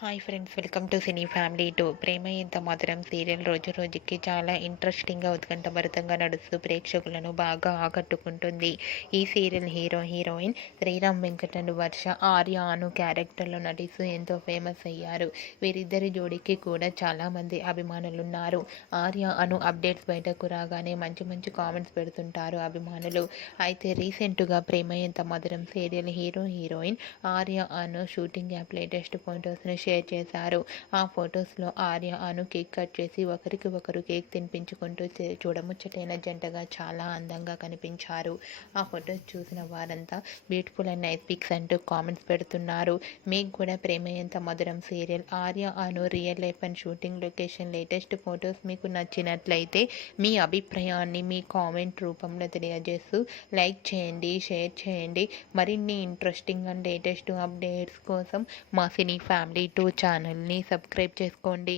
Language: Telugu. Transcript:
Hi friends, welcome to cine family two. Prema Entha Madhuram serial రోజు రోజుకి చాలా ఇంట్రెస్టింగ్గా ఉత్కంఠభరితంగా నడుస్తూ ప్రేక్షకులను బాగా ఆకట్టుకుంటుంది. ఈ serial heroine Sriram Venkat and Varsha Arya Anu క్యారెక్టర్లో నటిస్తూ ఎంతో ఫేమస్ అయ్యారు. వీరిద్దరి జోడీకి కూడా చాలామంది అభిమానులున్నారు. ఆర్య అను అప్డేట్స్ బయటకు రాగానే మంచి మంచి కామెంట్స్ పెడుతుంటారు అభిమానులు. అయితే రీసెంట్గా ప్రేమ ఎంత మధురం సీరియల్ హీరోయిన్ ఆర్య అను షూటింగ్ యాప్ లేటెస్ట్ ఫొటోస్ని షేర్ చేశారు. ఆ ఫొటోస్లో ఆర్య అను కేక్ కట్ చేసి ఒకరికి ఒకరు కేక్ తినిపించుకుంటూ చూడముచ్చటైన జంటగా చాలా అందంగా కనిపించారు. ఆ ఫొటోస్ చూసిన వారంతా బ్యూటిఫుల్ అండ్ నైస్ పిక్స్ అంటూ కామెంట్స్ పెడుతున్నారు. మీకు కూడా ప్రేమ Entha Madhuram serial Arya Anu real life and shooting location latest photos మీకు నచ్చినట్లయితే మీ అభిప్రాయాన్ని మీ కామెంట్ రూపంలో తెలియజేస్తూ లైక్ చేయండి, షేర్ చేయండి. మరిన్ని ఇంట్రెస్టింగ్ అండ్ లేటెస్ట్ అప్డేట్స్ కోసం మా సినీ ఫ్యామిలీ 2 ఛానల్ని సబ్స్క్రైబ్ చేసుకోండి.